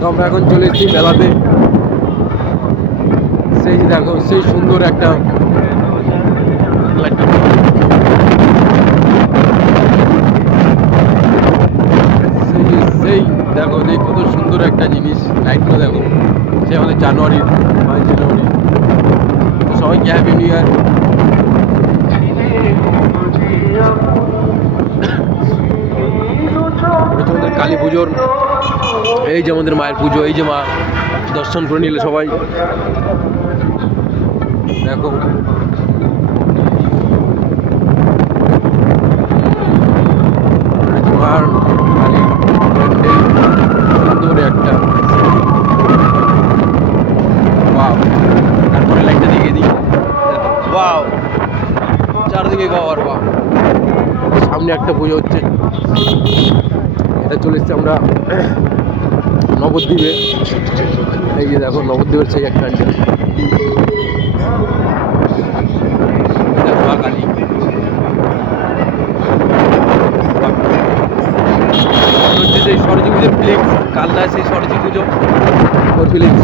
তো আমরা এখন চলে এসেছি মেলাতে। সেই দেখো, সেই সুন্দর একটা সেই দেখো, এই কত সুন্দর একটা জিনিস, লাইটগুলো দেখো। সে আমাদের জানুয়ারির 5 জানুয়ারি। তো সবাইকে হ্যাপি নিউ ইয়ার। এটা আমাদের কালী পুজোর, এই যে আমাদের মায়ের পুজো, এই যে মা দর্শন করে নিলে সবাই দেখো। মার কালী প্যান্ডেল, সুন্দর একটা। ওয়াও, তারপরে লাইটটা দিকে দিই, ওয়াও, চারদিকে ঘর। ওয়াও, সামনে একটা পুজো হচ্ছে। এটা চলে এসছে আমরা নবদ্বীপে। এই যে দেখো, নবদ্বীপের সেই এক প্যান্ডেল, মা কালী। হচ্ছে সেই সরস্বতী পুজোর ফিলিংস, কালনায় সেই সরস্বতী পুজো ওর ফিলিংস।